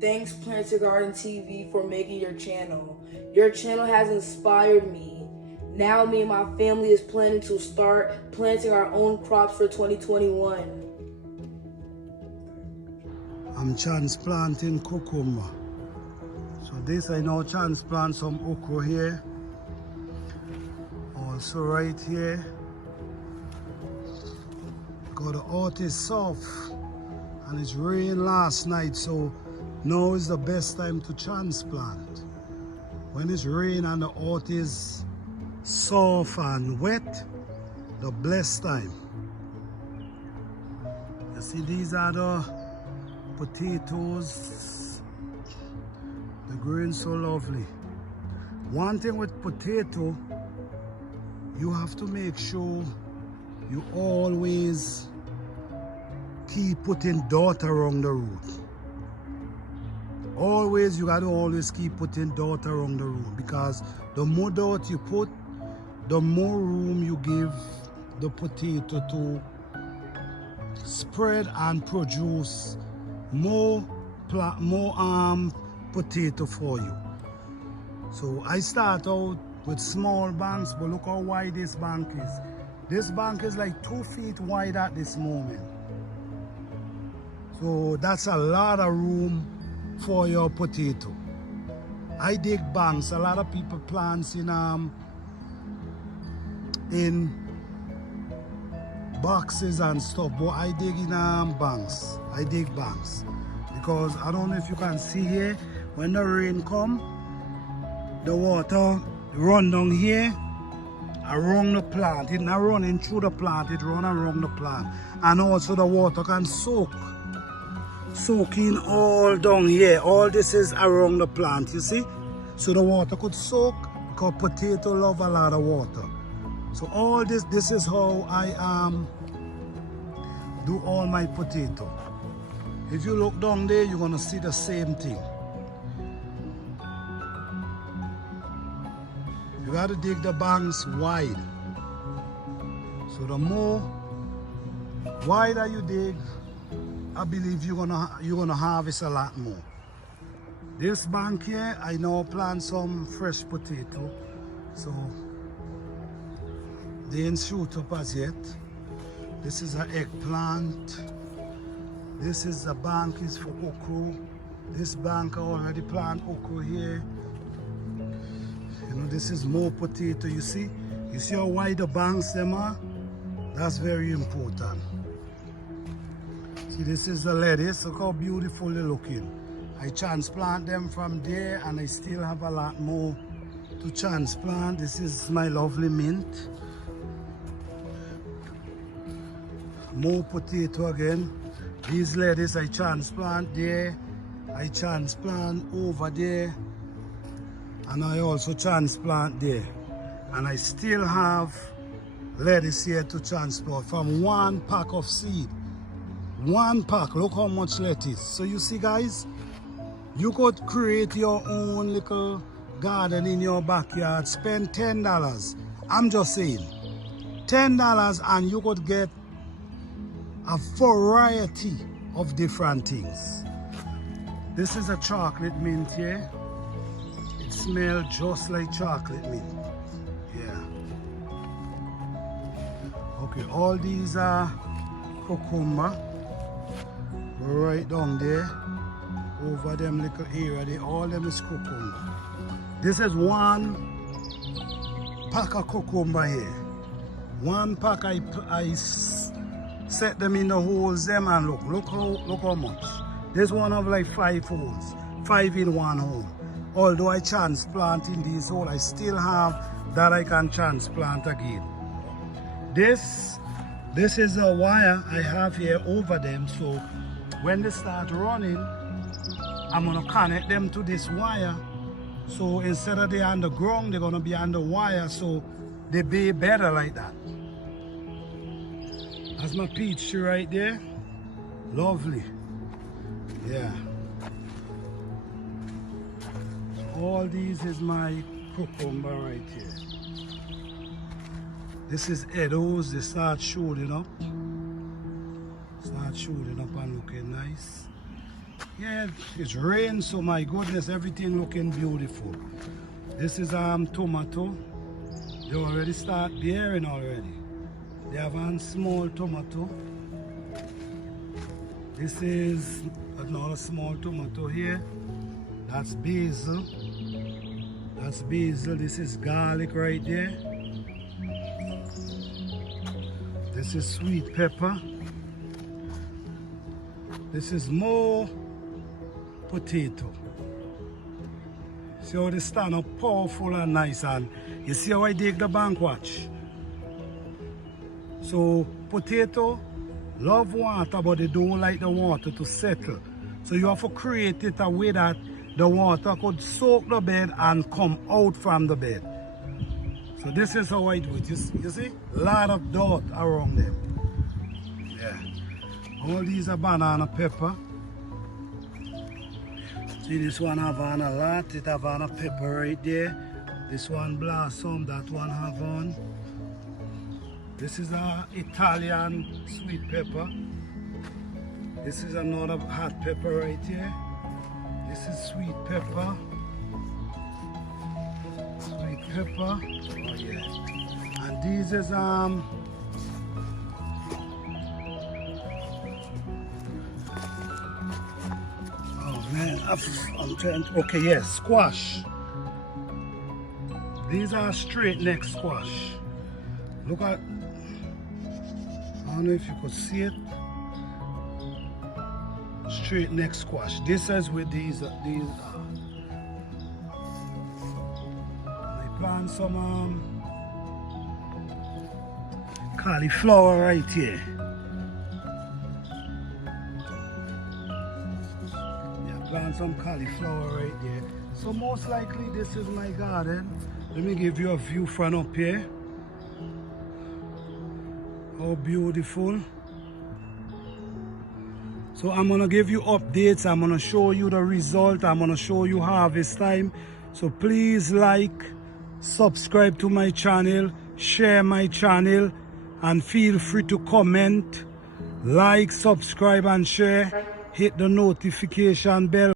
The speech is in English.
Thanks Planter Garden TV for making your channel. Your channel has inspired me. Now me and my family is planning to start planting our own crops for 2021. I'm transplanting cucumber. So this I now transplant some okra here. Also right here. Because the earth is soft and it's rained last night, so now is the best time to transplant. When it's rain and the earth is soft and wet, the blessed time. You see, these are the potatoes. The green so lovely. One thing with potato, you have to make sure you always keep putting dirt around the root. You gotta always keep putting dirt around the root, because the more dirt you put, the more room you give the potato to spread and produce more potato for you. So I start out with small banks, but look how wide this bank is. This bank is like 2 feet wide at this moment. So that's a lot of room for your potato. I dig banks. A lot of people plant in boxes and stuff, but I dig in banks. I dig banks because I don't know if you can see here, when the rain come, the water run down here around the plant. It's not running through the plant, it run around the plant. And also the water can soak in all down here. All this is around the plant, you see? So the water could soak, because potato love a lot of water. So all this is how I do all my potato. If you look down there, you're gonna see the same thing. You gotta dig the banks wide. So the more wider you dig, I believe you're gonna harvest a lot more. This bank here, I now plant some fresh potato. So they ain't shoot up as yet. This is an eggplant. This is the bank is for okra. This bank I already plant okra here. You know, this is more potato. You see how wide the banks them are? That's very important. See, this is the lettuce. Look how beautiful they're looking. I transplant them from there, and I still have a lot more to transplant. This is my lovely mint. More potato again. These lettuce I transplant there. I transplant over there. And I also transplant there. And I still have lettuce here to transplant from one pack of seed. One pack, look how much lettuce. So you see, guys, you could create your own little garden in your backyard. Spend $10. I'm just saying, $10, and you could get a variety of different things. This is a chocolate mint here. It smells just like chocolate mint. Yeah. Okay, all these are cucumber. Right down there. Over them little area there, all them is cucumber. This is one pack of cucumber here. One pack I set them in the holes them, and look how much. This one have like 5 holes, 5 in one hole. Although I transplant in these holes, I still have that I can transplant again. This is a wire I have here over them, so when they start running, I'm gonna connect them to this wire. So instead of they on the ground, they're gonna be on the wire, so they be better like that. That's my peach tree right there. Lovely. Yeah. So all these is my cucumber right here. This is edos. They start shooting up. Start shooting up and looking nice. Yeah, it's rain, so my goodness, everything looking beautiful. This is tomato. They already start bearing already. They have one small tomato. This is another small tomato here. That's basil. That's basil. This is garlic right there. This is sweet pepper. This is more potato. See how they stand up powerful and nice, and you see how I dig the bank watch. So potato love water, but they don't like the water to settle. So you have to create it a way that the water could soak the bed and come out from the bed. So this is how I do it. You see? A lot of dirt around them. Yeah. All these are banana pepper. See, this one have on a lot. It have on a pepper right there. This one blossom, that one have on. This is a Italian sweet pepper. This is another hot pepper right here. This is sweet pepper. Sweet pepper. Oh yeah. And these is man, I'm trying to, okay, yes, squash. These are straight neck squash. Look at, I don't know if you could see it. Straight neck squash. This is with these I plant some cauliflower right here. Plant some cauliflower right there. So most likely this is my garden. Let me give you a view from up here. How beautiful. So I'm gonna give you updates. I'm gonna show you the result. I'm gonna show you harvest time. So please like, subscribe to my channel, share my channel, and feel free to comment, like, subscribe, and share. Hit the notification bell.